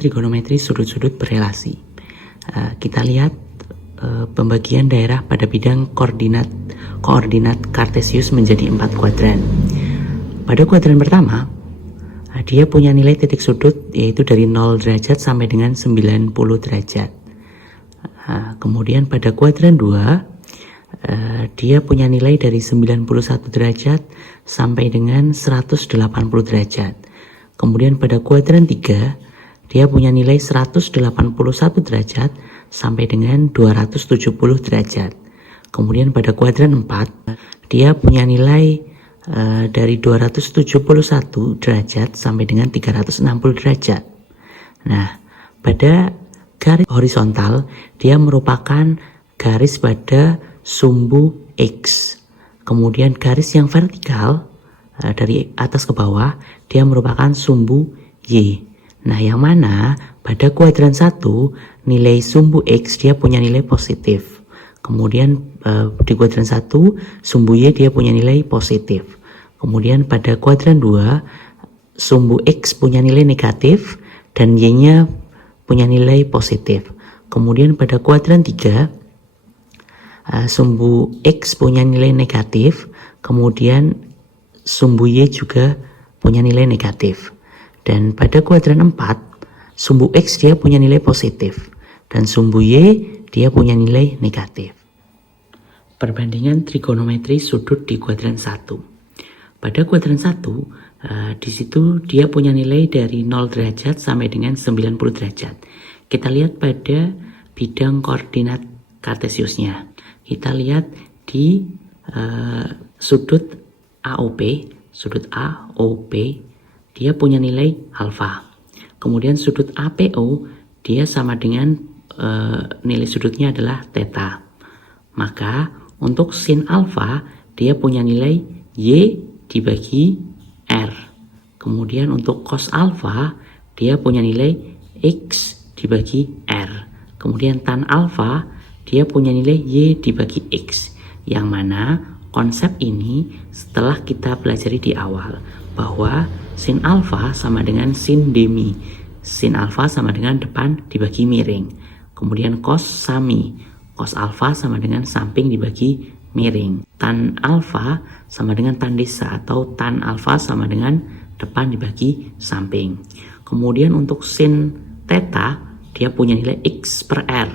trigonometri sudut-sudut berelasi. Kita lihat pembagian daerah pada bidang koordinat Kartesius menjadi 4 kuadran. Pada kuadran pertama, dia punya nilai titik sudut yaitu dari 0 derajat sampai dengan 90 derajat. Kemudian pada kuadran 2, dia punya nilai dari 91 derajat sampai dengan 180 derajat. Kemudian pada kuadran 3, dia punya nilai 181 derajat sampai dengan 270 derajat. Kemudian pada kuadran 4, dia punya nilai dari 271 derajat sampai dengan 360 derajat. Nah, pada garis horizontal, dia merupakan garis pada sumbu X. Kemudian garis yang vertikal dari atas ke bawah, dia merupakan sumbu Y. Nah, yang mana pada kuadran 1, nilai sumbu X dia punya nilai positif. Kemudian di kuadran 1, sumbu Y dia punya nilai positif. Kemudian pada kuadran 2, sumbu X punya nilai negatif dan Y-nya punya nilai positif. Kemudian pada kuadran 3, sumbu X punya nilai negatif, kemudian sumbu Y juga punya nilai negatif. Dan pada kuadran 4, sumbu X dia punya nilai positif dan sumbu Y dia punya nilai negatif. Perbandingan trigonometri sudut di kuadran 1. Pada kuadran 1, di situ dia punya nilai dari 0 derajat sampai dengan 90 derajat. Kita lihat pada bidang koordinat Kartesiusnya. Kita lihat di sudut AOP, dia punya nilai alfa. Kemudian sudut APO, dia sama dengan nilai sudutnya adalah theta. Maka untuk sin alfa, dia punya nilai Y dibagi R. Kemudian untuk cos alfa, dia punya nilai X dibagi R. Kemudian tan alfa, dia punya nilai Y dibagi X. Yang mana konsep ini setelah kita pelajari di awal, bahwa sin alfa sama dengan sin demi. Sin alfa sama dengan depan dibagi miring. Kemudian cos sami. Cos alfa sama dengan samping dibagi miring. Tan alfa sama dengan tan desa atau tan alfa sama dengan depan dibagi samping. Kemudian untuk sin theta, dia punya nilai X per R.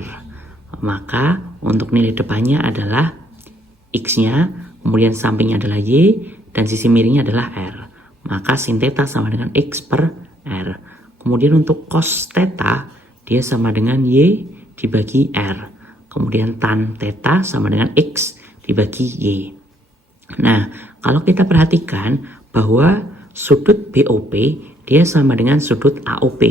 Maka untuk nilai depannya adalah X-nya, kemudian sampingnya adalah Y, dan sisi miringnya adalah R. Maka sin theta sama dengan X per R. Kemudian untuk cos theta, dia sama dengan Y dibagi R. Kemudian tan theta sama dengan X dibagi Y. Nah, kalau kita perhatikan bahwa sudut BOP, dia sama dengan sudut AOP,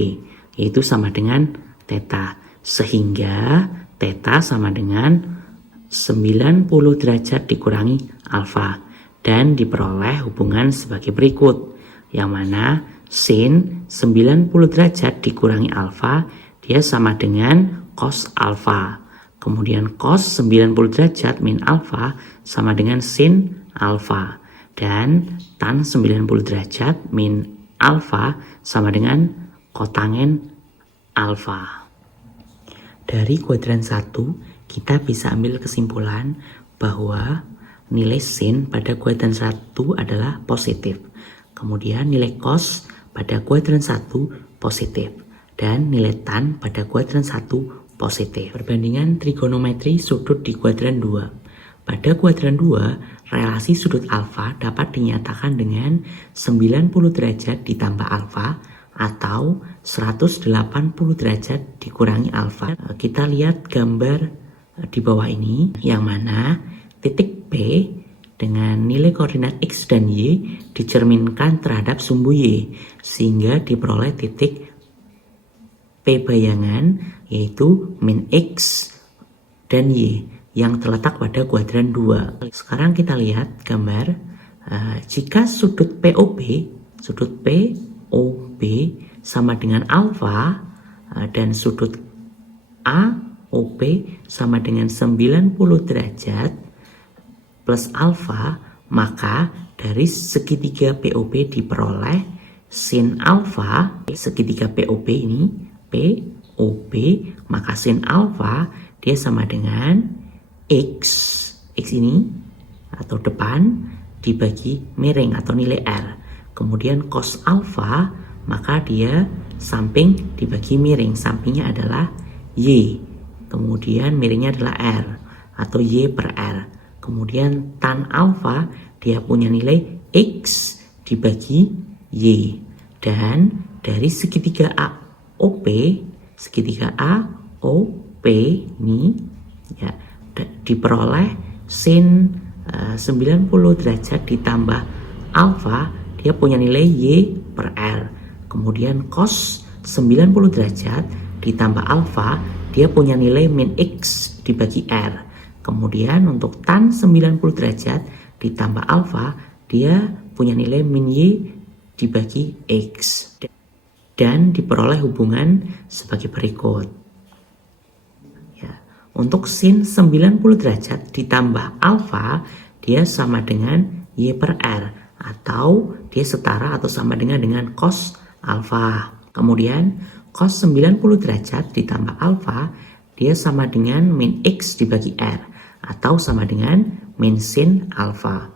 yaitu sama dengan theta. Sehingga theta sama dengan 90 derajat dikurangi alfa. Dan diperoleh hubungan sebagai berikut, yang mana sin 90 derajat dikurangi alfa dia sama dengan cos alfa. Kemudian cos 90 derajat min alfa sama dengan sin alfa. Dan tan 90 derajat min alfa sama dengan kotangen alfa. Dari kuadran 1, kita bisa ambil kesimpulan bahwa nilai sin pada kuadran 1 adalah positif. Kemudian nilai cos pada kuadran 1 positif. Dan nilai tan pada kuadran 1 positif. Perbandingan trigonometri sudut di kuadran 2. Pada kuadran 2, relasi sudut alfa dapat dinyatakan dengan 90 derajat ditambah alfa atau 180 derajat dikurangi alfa. Kita lihat gambar di bawah ini, yang mana titik P dengan nilai koordinat X dan Y dicerminkan terhadap sumbu Y, sehingga diperoleh titik P bayangan yaitu min X dan Y yang terletak pada kuadran 2. Sekarang kita lihat gambar, jika sudut POB sama dengan alfa dan sudut AOP sama dengan 90 derajat plus alfa, maka dari segitiga POB diperoleh sin alfa, segitiga POB ini, P P, OB, maka sin alfa dia sama dengan X ini atau depan dibagi miring atau nilai R. Kemudian cos alfa maka dia samping dibagi miring, sampingnya adalah Y. Kemudian miringnya adalah R atau Y per R. Kemudian tan alfa dia punya nilai X dibagi Y. Dan dari segitiga AOP ini ya diperoleh sin 90 derajat ditambah alfa dia punya nilai Y per R. Kemudian cos 90 derajat ditambah alfa dia punya nilai min X dibagi R. Kemudian untuk tan 90 derajat ditambah alfa dia punya nilai min Y dibagi X. Dan diperoleh hubungan sebagai berikut. Ya, untuk sin 90 derajat ditambah alfa dia sama dengan Y per R atau dia setara atau sama dengan cos alfa. Kemudian cos 90 derajat ditambah alfa dia sama dengan min X dibagi R atau sama dengan min sin alfa.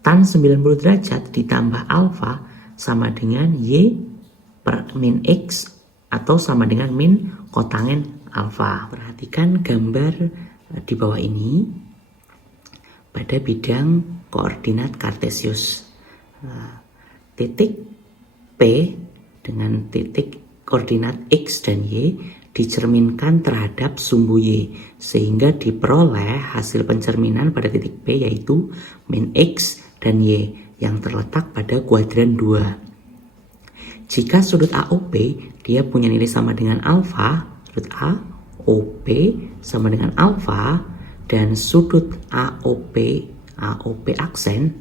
Tan 90 derajat ditambah alfa sama dengan Y per min X atau sama dengan min kotangen alfa. Perhatikan gambar di bawah ini pada bidang koordinat kartesius. Titik P dengan titik koordinat X dan Y dicerminkan terhadap sumbu Y sehingga diperoleh hasil pencerminan pada titik P yaitu min X dan Y yang terletak pada kuadran 2. Jika sudut AOP dia punya nilai sama dengan alfa, sudut AOP sama dengan alfa dan sudut AOP aksen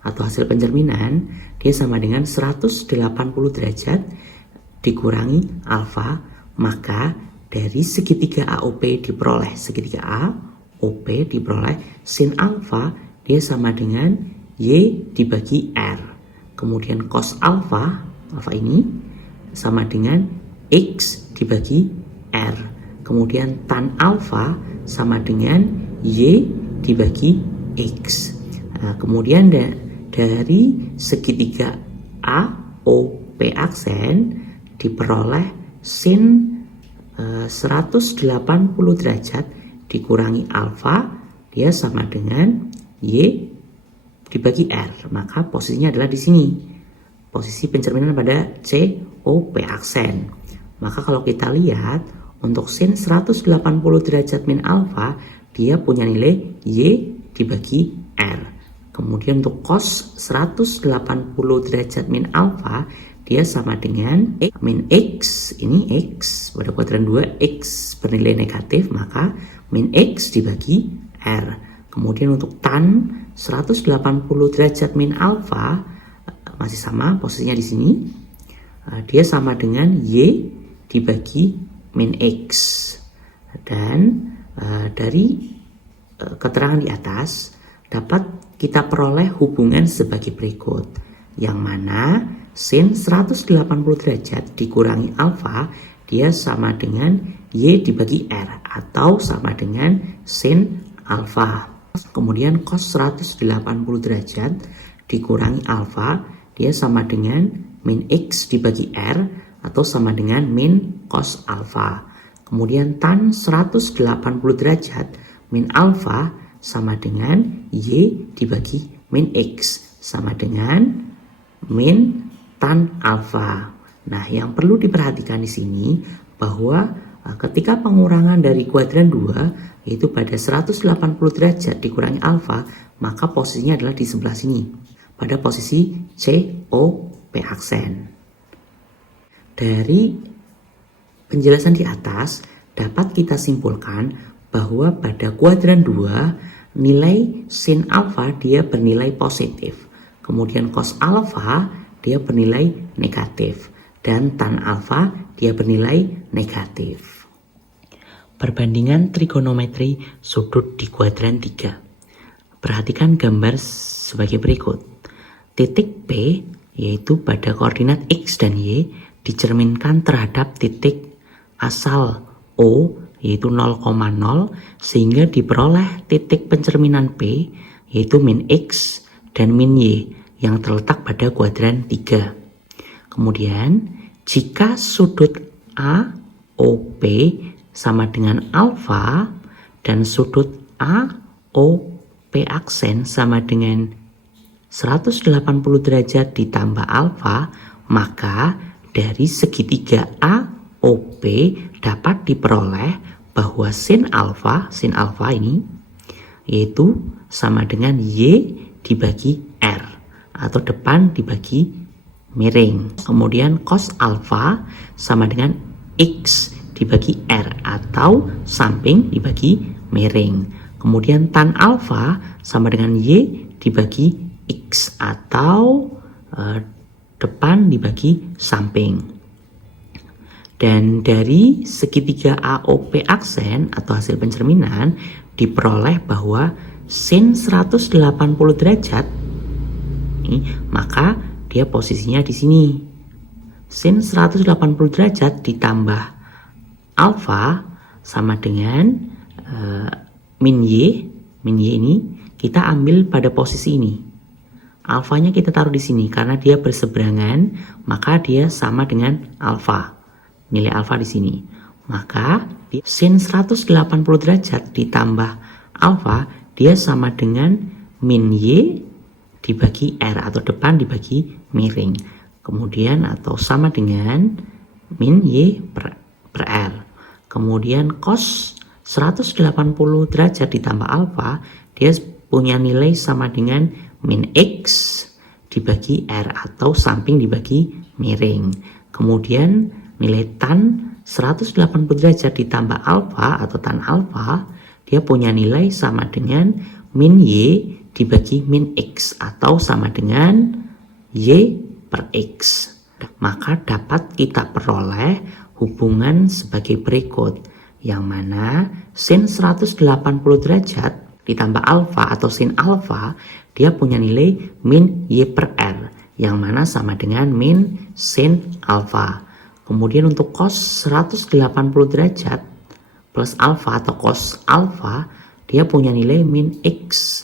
atau hasil pencerminan dia sama dengan 180 derajat dikurangi alfa, maka dari segitiga AOP diperoleh sin alfa dia sama dengan Y dibagi R. Kemudian cos alfa ini sama dengan X dibagi R. Kemudian tan alfa sama dengan Y dibagi X. Kemudian dari segitiga AOP aksen diperoleh sin 180 derajat dikurangi alfa dia sama dengan Y dibagi R, maka posisinya adalah di sini. Posisi pencerminan pada COP aksen. Maka kalau kita lihat untuk sin 180 derajat min alfa dia punya nilai Y dibagi R. Kemudian untuk cos 180 derajat min alfa dia sama dengan min X, ini X pada kuadran 2 X bernilai negatif maka min X dibagi R. Kemudian untuk tan 180 derajat min alfa masih sama posisinya di sini. Dia sama dengan Y dibagi min X. Dan dari keterangan di atas dapat kita peroleh hubungan sebagai berikut. Yang mana sin 180 derajat dikurangi alfa dia sama dengan Y dibagi R atau sama dengan sin alfa. Kemudian cos 180 derajat dikurangi alfa dia sama dengan min X dibagi R atau sama dengan min cos alfa. Kemudian tan 180 derajat min alfa sama dengan Y dibagi min X sama dengan min tan alfa. Nah, yang perlu diperhatikan di sini bahwa ketika pengurangan dari kuadran 2 yaitu pada 180 derajat dikurangi alfa, maka posisinya adalah di sebelah sini pada posisi COP aksen. Dari penjelasan di atas dapat kita simpulkan bahwa pada kuadran 2 nilai sin alfa dia bernilai positif. Kemudian cos alfa dia bernilai negatif dan tan alfa dia bernilai negatif. Perbandingan trigonometri sudut di kuadran 3. Perhatikan gambar sebagai berikut. Titik P yaitu pada koordinat X dan Y dicerminkan terhadap titik asal O yaitu 0,0 sehingga diperoleh titik pencerminan P yaitu min X dan min Y yang terletak pada kuadran 3. Kemudian jika sudut AOP sama dengan alfa dan sudut AOP aksen sama dengan 180 derajat ditambah alfa, maka dari segitiga AOP dapat diperoleh bahwa sin alfa ini yaitu sama dengan Y dibagi R atau depan dibagi miring. Kemudian cos alfa sama dengan X dibagi R atau samping dibagi miring. Kemudian tan alfa sama dengan Y dibagi X atau depan dibagi samping. Dan dari segitiga AOP aksen atau hasil pencerminan diperoleh bahwa sin 180 derajat maka dia posisinya di sini. Sin 180 derajat ditambah alfa sama dengan min Y. Min Y ini kita ambil pada posisi ini. Alfanya kita taruh di sini karena dia berseberangan, maka dia sama dengan alfa. Nilai alfa di sini. Maka sin 180 derajat ditambah alfa dia sama dengan min Y dibagi R atau depan dibagi miring. Kemudian atau sama dengan min Y per R. Kemudian cos 180 derajat ditambah alfa dia punya nilai sama dengan min X dibagi R atau samping dibagi miring. Kemudian nilai tan 180 derajat ditambah alfa atau tan alfa dia punya nilai sama dengan min Y dibagi min X atau sama dengan Y per X. Maka dapat kita peroleh hubungan sebagai berikut, yang mana sin 180 derajat ditambah alfa atau sin alfa dia punya nilai min Y per R, yang mana sama dengan min sin alfa. Kemudian untuk cos 180 derajat plus alfa atau cos alfa dia punya nilai min X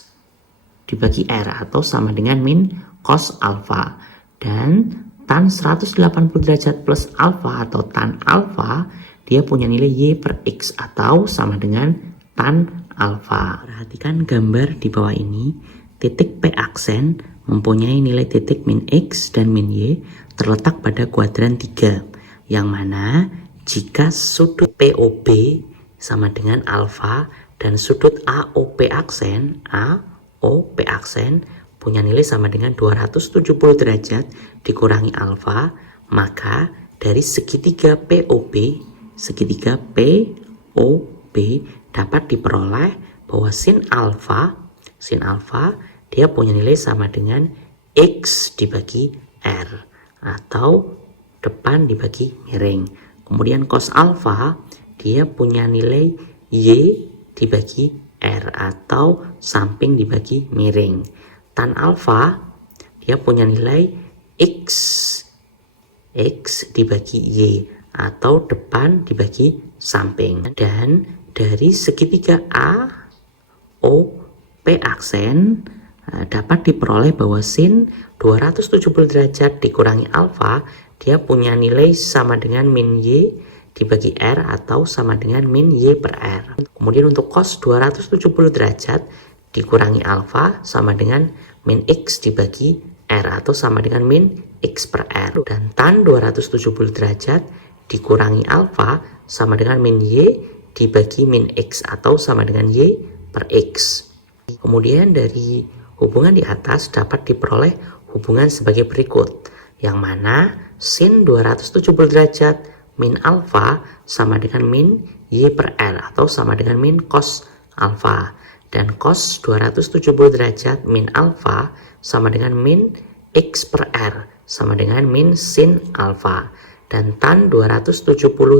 dibagi R atau sama dengan min cos alfa. Dan tan 180 derajat plus alfa atau tan alfa dia punya nilai Y per X atau sama dengan tan alfa. Perhatikan gambar di bawah ini. Titik P aksen mempunyai nilai titik min X dan min Y terletak pada kuadran 3. Yang mana jika sudut POB sama dengan alfa dan sudut AOP aksen punya nilai sama dengan 270 derajat dikurangi alfa, maka dari segitiga POB dapat diperoleh bahwa sin alfa dia punya nilai sama dengan X dibagi R atau depan dibagi miring. Kemudian cos alfa dia punya nilai Y dibagi R atau samping dibagi miring. Tan alfa dia punya nilai X dibagi Y atau depan dibagi samping. Dan dari segitiga AOP aksen dapat diperoleh bahwa sin 270 derajat dikurangi alfa dia punya nilai sama dengan min Y dibagi R atau sama dengan min Y per R. Kemudian untuk cos 270 derajat dikurangi alfa sama dengan min X dibagi R atau sama dengan min X per R. Dan tan 270 derajat dikurangi alfa sama dengan min Y dibagi min X atau sama dengan Y per X. Kemudian dari hubungan di atas dapat diperoleh hubungan sebagai berikut, yang mana sin 270 derajat min alfa sama dengan min Y per R atau sama dengan min cos alfa. Dan cos 270 derajat min alfa sama dengan min X per R sama dengan min sin alfa. Dan tan 270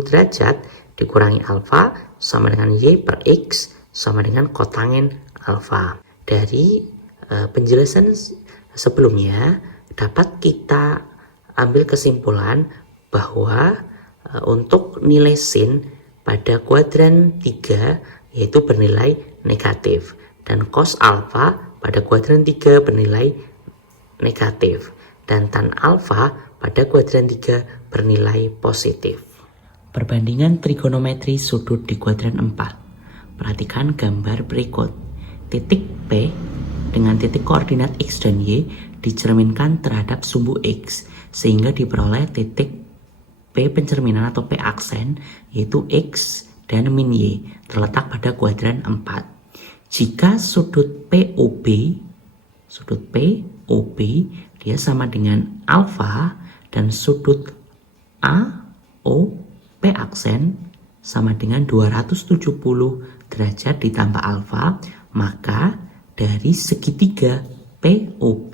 derajat dikurangi alfa sama dengan Y per X sama dengan kotangin alfa. Dari penjelasan sebelumnya dapat kita ambil kesimpulan bahwa Untuk nilai sin pada kuadran 3 yaitu bernilai negatif, dan cos alfa pada kuadran 3 bernilai negatif, dan tan alfa pada kuadran 3 bernilai positif. Perbandingan trigonometri sudut di kuadran 4. Perhatikan gambar berikut. Titik P dengan titik koordinat X dan Y dicerminkan terhadap sumbu X, sehingga diperoleh titik P pencerminan atau P aksen yaitu X dan min Y terletak pada kuadran 4. Jika sudut POB dia sama dengan alfa dan sudut AOP aksen sama dengan 270 derajat ditambah alfa, maka dari segitiga POB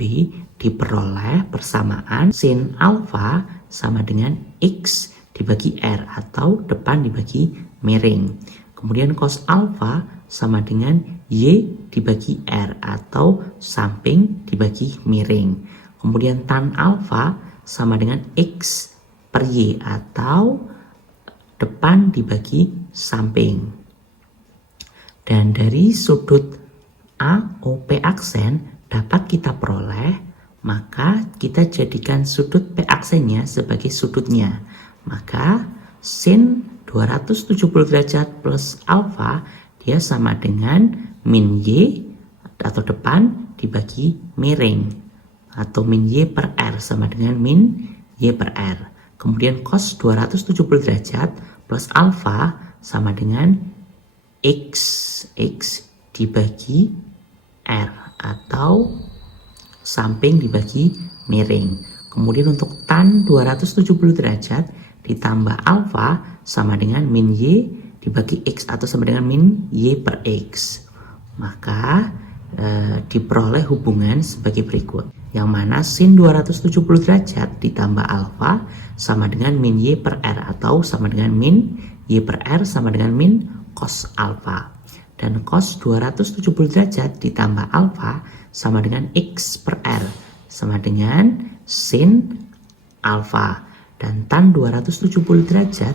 diperoleh persamaan sin alfa sama dengan X dibagi R atau depan dibagi miring. Kemudian cos alfa sama dengan Y dibagi R atau samping dibagi miring. Kemudian tan alfa sama dengan X per Y atau depan dibagi samping. Dan dari sudut AOP aksen dapat kita peroleh, maka kita jadikan sudut P aksennya sebagai sudutnya. Maka sin 270 derajat plus alfa dia sama dengan min Y atau depan dibagi miring, atau min Y per R sama dengan min Y per R. Kemudian cos 270 derajat plus alfa sama dengan X dibagi R atau samping dibagi miring. Kemudian untuk tan 270 derajat ditambah alfa sama dengan min Y dibagi X atau sama dengan min Y per X. Maka diperoleh hubungan sebagai berikut, yang mana sin 270 derajat ditambah alfa sama dengan min Y per R atau sama dengan min Y per R sama dengan min cos alfa. Dan cos 270 derajat ditambah alfa sama dengan X per R sama dengan sin alfa. Dan tan 270 derajat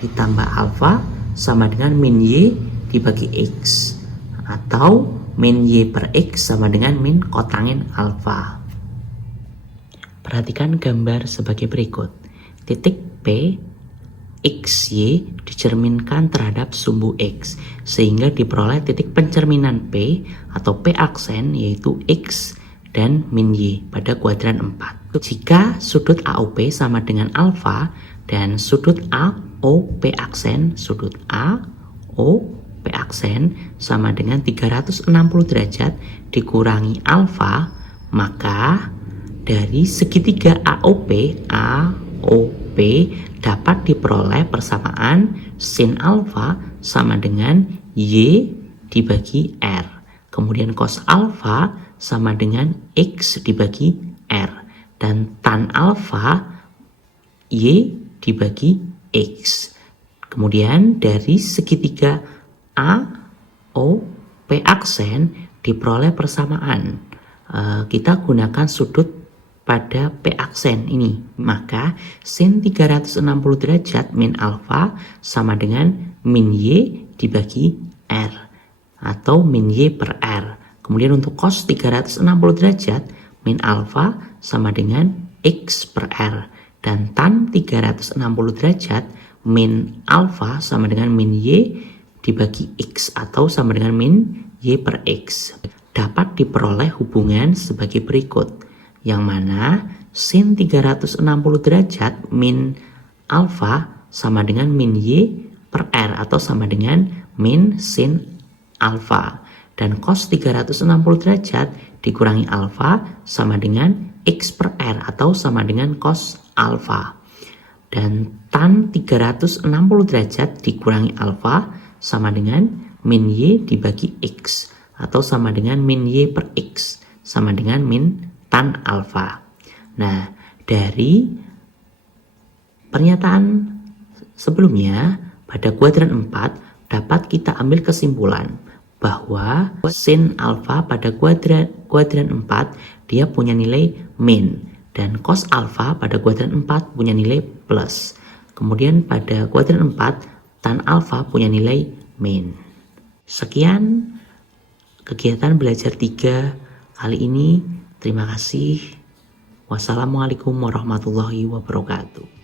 ditambah alfa sama dengan min Y dibagi X atau min Y per X sama dengan min kotangin alfa. Perhatikan gambar sebagai berikut. Titik P XY dicerminkan terhadap sumbu X, sehingga diperoleh titik pencerminan P atau P aksen yaitu X dan min Y pada kuadran 4. Jika sudut AOP sama dengan alfa dan sudut AOP aksen sama dengan 360 derajat dikurangi alfa, maka dari segitiga AOP dapat diperoleh persamaan sin alfa sama dengan Y dibagi R. Kemudian cos alfa sama dengan X dibagi R. Dan tan alfa Y dibagi X. Kemudian dari segitiga AOP aksen diperoleh persamaan. Kita gunakan sudut pada P aksen ini, maka sin 360 derajat min alfa sama dengan min Y dibagi R atau min Y per R. Kemudian untuk cos 360 derajat min alfa sama dengan X per R, dan tan 360 derajat min alfa sama dengan min Y dibagi X atau sama dengan min Y per X. Dapat diperoleh hubungan sebagai berikut, yang mana sin 360 derajat min alfa sama dengan min Y per R atau sama dengan min sin alfa, dan cos 360 derajat dikurangi alfa sama dengan X per R atau sama dengan cos alfa, dan tan 360 derajat dikurangi alfa sama dengan min Y dibagi X atau sama dengan min Y per X sama dengan min tan alfa. Nah, dari pernyataan sebelumnya pada kuadran 4 dapat kita ambil kesimpulan bahwa sin alfa pada kuadran 4 dia punya nilai min, dan cos alfa pada kuadran 4 punya nilai plus. Kemudian pada kuadran 4, tan alfa punya nilai min. Sekian kegiatan belajar 3 kali ini. Terima kasih. Wassalamualaikum warahmatullahi wabarakatuh.